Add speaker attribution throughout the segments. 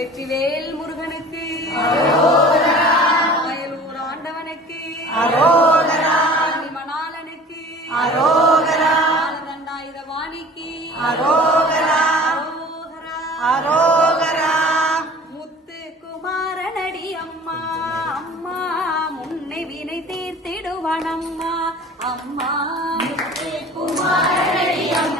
Speaker 1: வெற்றிவேல் முருகனுக்கு. அயலூர் ஆண்டவனுக்கு. மணாலனுக்கு தண்டாயுதவாணிக்கு முத்து குமாரனடி அம்மா அம்மா முன்னை வினை தீர்த்திடுவான் அம்மா அம்மா முத்து குமாரனடி அம்மா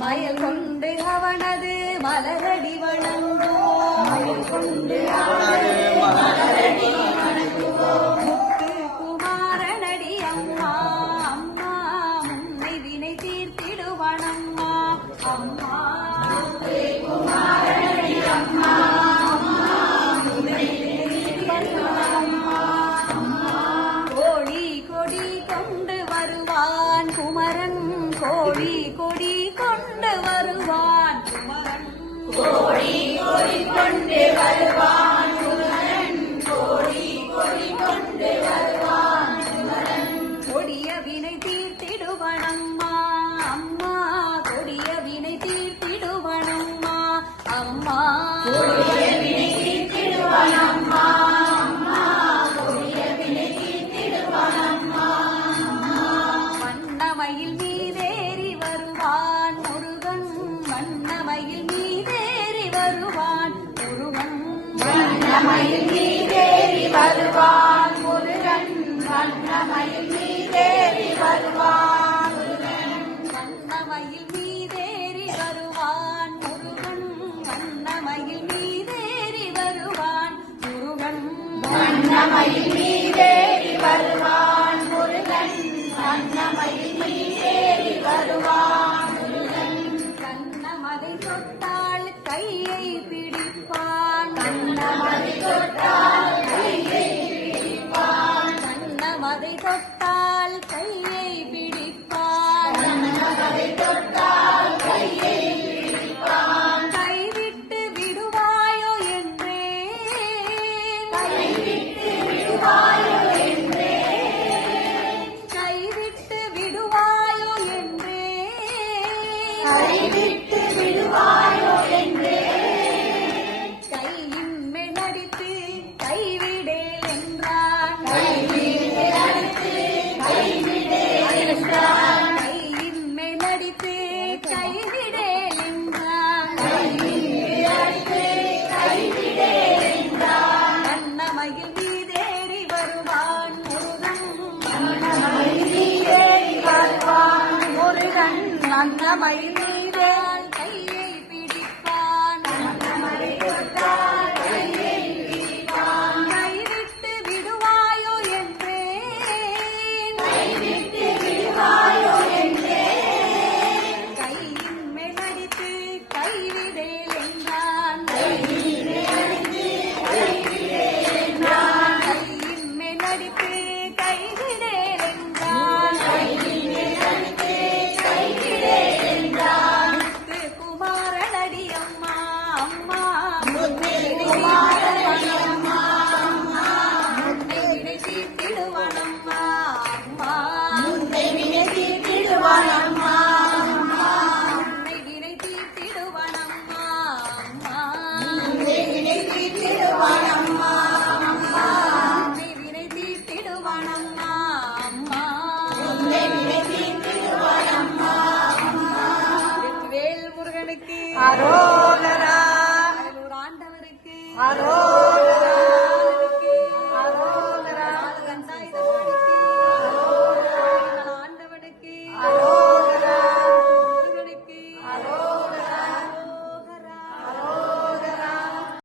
Speaker 1: மயல் கொண்டு அவனது மலரடி வணங்கோ மயில் கொண்டு முத்து குமாரனடி அம்மா அம்மா முன்னை வினை தீர்த்திடுவான் அம்மா. அம்மா. கோழி கொடி கொண்டு வருவான் குமரன். கோழி கொடி கொண்டு வருவான் வண்ணமயில் மீதேறி வருவான். முருகன் வண்ணமயில் மீதேறி வருவான். முருகன்
Speaker 2: வண்ணமயில் மீதேறி வருவான். முருகன் வண்ணமயில் மீதேறி வருவான்.
Speaker 1: முருகன் வண்ணமயில் மீதேறி வருவான். முருகன்
Speaker 2: வண்ணமயில் மீதேறி வருவான். முருகன்
Speaker 1: கண்ணமதை சொத்த தொட்டால் கையை பிடிப்பான்.
Speaker 2: தொட்டால்
Speaker 1: கையை பிடிப்பான் கைவிட்டு விடுவாயோ என்றே கைவிட்டு விடுவாயோ என்றே.
Speaker 2: கைவிட்டு விடுவாயோ என்றே. வண்ணமயில்
Speaker 1: ஆண்டவருக்கு. அரோலரா அரோ